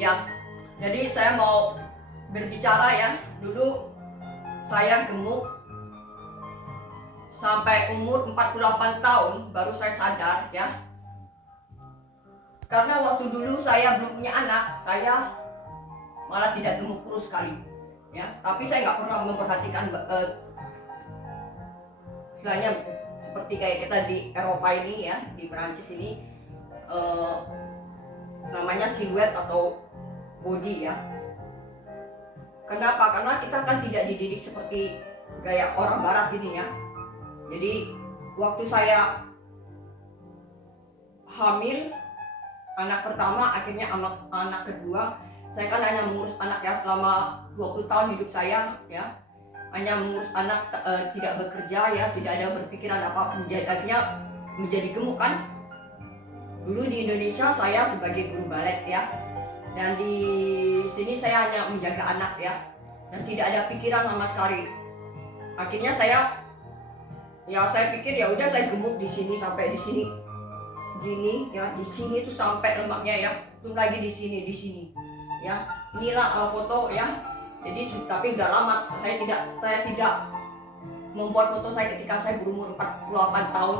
Ya, jadi saya mau berbicara ya. Dulu saya gemuk sampai umur 48 tahun baru saya sadar ya. Karena waktu dulu saya belum punya anak, saya malah tidak gemuk kurus sekali ya. Tapi saya nggak pernah memperhatikan istilahnya seperti kayak kita di Eropa ini ya, di Perancis ini namanya siluet atau body ya. Kenapa? Karena kita kan tidak dididik seperti gaya orang barat ini ya. Jadi waktu saya hamil anak pertama, akhirnya anak kedua, saya kan hanya mengurus anak ya selama 20 tahun hidup saya ya. Hanya mengurus anak, tidak bekerja ya, tidak ada berpikiran apa-apa, akhirnya menjadi gemuk kan. Dulu di Indonesia saya sebagai guru balet ya, dan di sini saya hanya menjaga anak ya, dan tidak ada pikiran sama sekali. Akhirnya saya pikir ya udah saya gemuk di sini sampai di sini gini ya, di sini tuh sampai lemaknya ya, belum lagi di sini ya. Inilah foto ya. Jadi tapi udah lama saya tidak membuat foto saya ketika saya berumur 48 tahun.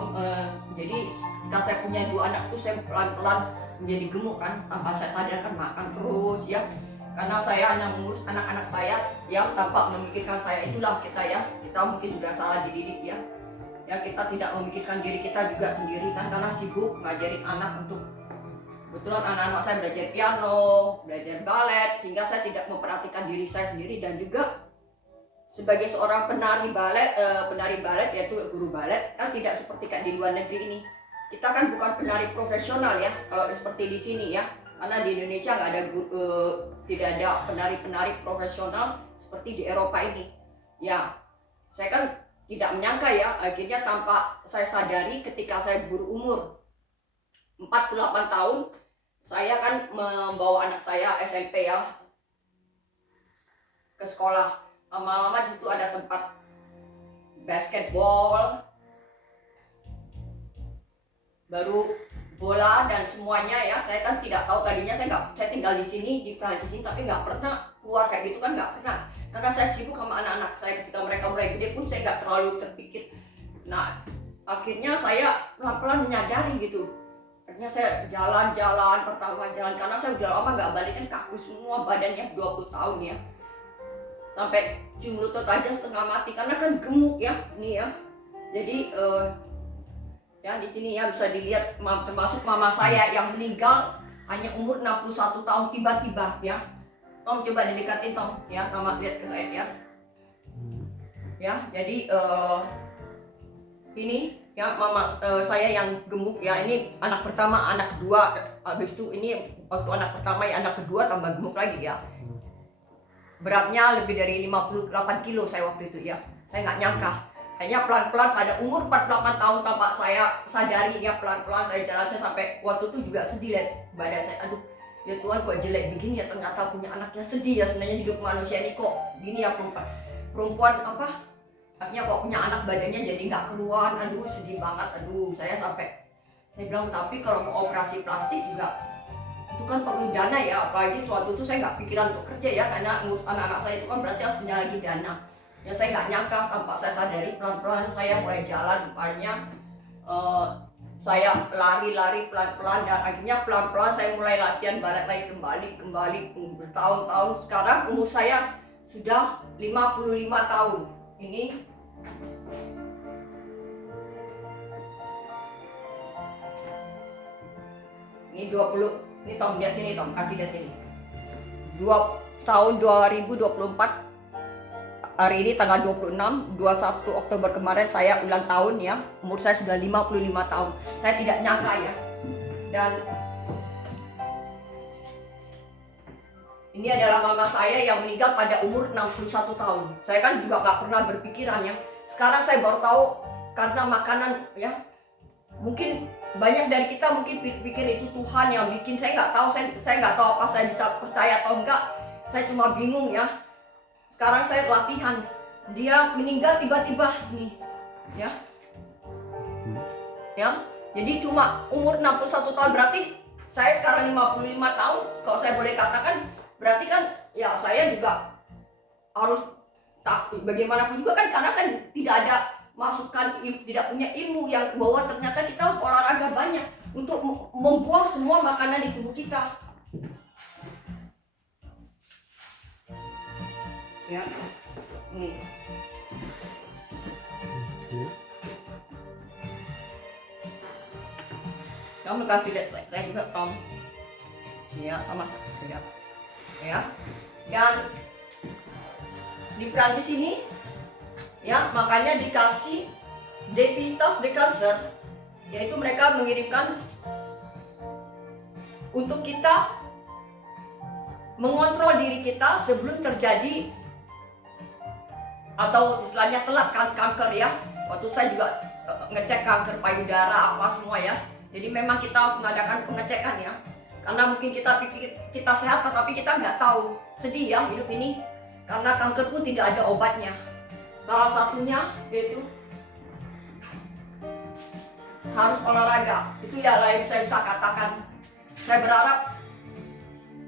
Jadi ketika saya punya 2 anak tuh saya pelan-pelan menjadi gemuk kan, tanpa saya sadar kan, makan terus ya. Karena saya hanya mengurus anak-anak saya ya, tanpa memikirkan saya. Itulah kita ya, kita mungkin sudah salah dididik ya. Ya, kita tidak memikirkan diri kita juga sendiri kan, karena sibuk ngajarin anak. Untuk kebetulan anak-anak saya belajar piano, belajar balet, sehingga saya tidak memperhatikan diri saya sendiri. Dan juga sebagai seorang penari balet yaitu guru balet kan, tidak seperti kayak di luar negeri ini. Kita kan bukan penari profesional ya kalau seperti di sini ya, karena di Indonesia nggak ada tidak ada penari-penari profesional seperti di Eropa ini ya. Saya kan tidak menyangka ya, akhirnya tanpa saya sadari ketika saya berumur 48 tahun, saya kan membawa anak saya SMP ya ke sekolah. Lama-lama di situ ada tempat basketball, baru bola dan semuanya ya. Saya kan tidak tahu, tadinya saya tinggal di sini di Prancis ini, tapi nggak pernah keluar kayak gitu kan, nggak pernah. Karena saya sibuk sama anak-anak saya, ketika mereka mulai gede pun saya nggak terlalu terpikir. Nah, akhirnya saya pelan-pelan menyadari gitu. Akhirnya saya jalan-jalan, pertama jalan, karena saya udah lama nggak balik kan, kaku semua badannya 20 tahun ya. Sampai cium lutut aja setengah mati, karena kan gemuk ya, ini ya. Jadi ya di sini ya bisa dilihat, termasuk mama saya yang meninggal hanya umur 61 tahun tiba-tiba ya. Tom coba didekatin Tom ya, sama lihat ke saya ya. Ya, jadi ini ya mama saya yang gemuk ya. Ini anak pertama, anak kedua, habis itu ini waktu anak pertama ya, anak kedua tambah gemuk lagi ya. Beratnya lebih dari 58 kilo saya waktu itu ya. Saya nggak nyangka. Kayaknya pelan-pelan pada umur 48 tahun tanpa saya sadari ya, pelan-pelan saya jalan. Saya sampai waktu itu juga sedih lihat badan saya. Aduh, ya Tuhan kok jelek begini ya, ternyata punya anaknya. Sedih ya sebenarnya hidup manusia ini kok gini ya, perempuan apa, akhirnya kok punya anak badannya jadi nggak keluar. Aduh sedih banget. Aduh saya bilang, tapi kalau mau operasi plastik juga itu kan perlu dana ya. Apalagi suatu itu saya nggak pikiran untuk kerja ya, karena ngurus anak-anak saya itu kan berarti harus punya lagi dana ya. Saya nggak nyangka, tanpa saya sadari pelan-pelan saya mulai jalan. Rupanya saya lari pelan-pelan, dan akhirnya pelan-pelan saya mulai latihan balet lagi, kembali bertahun-tahun. Sekarang umur saya sudah 55 tahun. Ini ini 20, ini Tom lihat sini, Tom kasih lihat sini. Tahun 2024, hari ini tanggal 26, 21 Oktober kemarin saya ulang tahun ya. Umur saya sudah 55 tahun. Saya tidak nyangka ya. Dan ini adalah mama saya yang meninggal pada umur 61 tahun. Saya kan juga nggak pernah berpikiran ya. Sekarang saya baru tahu karena makanan ya. Mungkin banyak dari kita mungkin pikir itu Tuhan yang bikin. Saya nggak tahu, saya nggak tahu apa saya bisa percaya atau enggak. Saya cuma bingung ya. Sekarang saya latihan, dia meninggal tiba-tiba nih ya. Jadi cuma umur 61 tahun, berarti saya sekarang 55 tahun, kalau saya boleh katakan, berarti kan ya saya juga harus tak bagaimanapun juga kan, karena saya tidak ada masukan, tidak punya ilmu yang bahwa ternyata kita harus olahraga banyak untuk membuang semua makanan di tubuh kita. Ya, nih. Kamu kasih lihat saya juga, Tom. Ya, sama lihat. Ya, dan di Prancis ini, ya makanya dikasih dépistage de cancer, yaitu mereka mengirimkan untuk kita mengontrol diri kita sebelum terjadi atau istilahnya telat kanker ya. Waktu saya juga ngecek kanker payudara apa semua ya. Jadi memang kita harus mengadakan pengecekan ya. Karena mungkin kita pikir kita sehat tetapi kita nggak tahu. Sedih ya hidup ini. Karena kanker pun tidak ada obatnya. Salah satunya yaitu harus olahraga. Itu ya yang saya bisa katakan. Saya berharap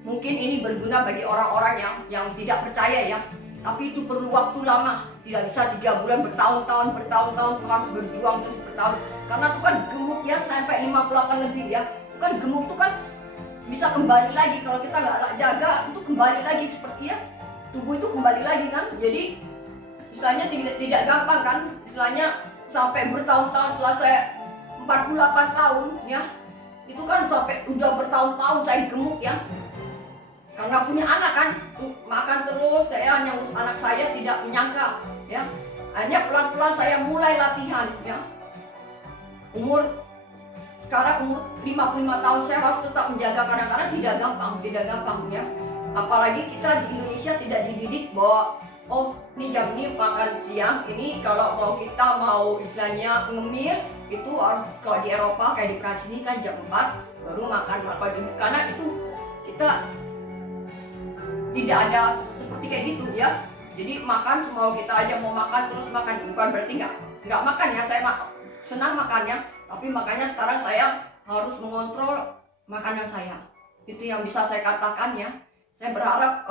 mungkin ini berguna bagi orang-orang yang tidak percaya ya. Tapi itu perlu waktu lama. Tidak bisa 3 bulan, bertahun-tahun harus berjuang terus bertahun. Karena itu kan gemuk ya sampai 58 lebih ya. Itu kan gemuk itu kan bisa kembali lagi kalau kita nggak jaga, itu kembali lagi seperti ya. Tubuh itu kembali lagi kan. Jadi istilahnya tidak gampang kan. Istilahnya sampai bertahun-tahun setelah saya 48 tahun ya. Itu kan sampai udah bertahun-tahun saya gemuk ya. Karena punya anak kan, makan terus, saya hanya ngurus anak saya, tidak menyangka ya. Hanya pelan-pelan saya mulai latihan ya. Sekarang umur 55 tahun saya harus tetap menjaga, kadang-kadang tidak gampang ya. Apalagi kita di Indonesia tidak dididik bahwa oh ini jam ini makan siang, ini kalau kita mau istilahnya ngemil itu harus, kalau di Eropa kayak di Prancis ini kan jam 4 baru makan, karena itu kita tidak ada seperti kayak gitu ya. Jadi makan semua kita aja, mau makan terus makan, bukan berarti nggak makan ya. Saya senang makannya, tapi makanya sekarang saya harus mengontrol makanan saya. Itu yang bisa saya katakan ya. Saya berharap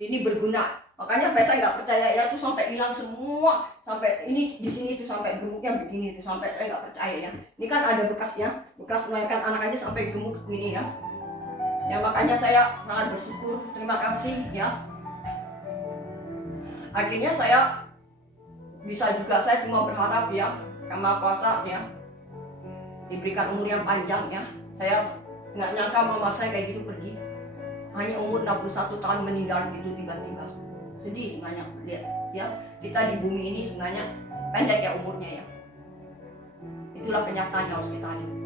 ini berguna. Makanya saya nggak percaya ya tuh sampai hilang semua, sampai ini di sini tuh sampai gemuknya begini tuh, sampai saya nggak percaya ya. Ini kan ada bekasnya, bekas melahirkan anak aja sampai gemuk begini ya. Ya makanya saya sangat bersyukur, terima kasih ya. Akhirnya saya bisa juga, saya cuma berharap ya, yang Maha Kuasa ya, diberikan umur yang panjang ya. Saya nggak nyangka mama saya kayak gitu pergi, hanya umur 61 tahun meninggal gitu tiba-tiba. Sedih sebenarnya lihat ya, kita di bumi ini sebenarnya pendek ya umurnya ya. Itulah kenyataan yang harus kita hadapi.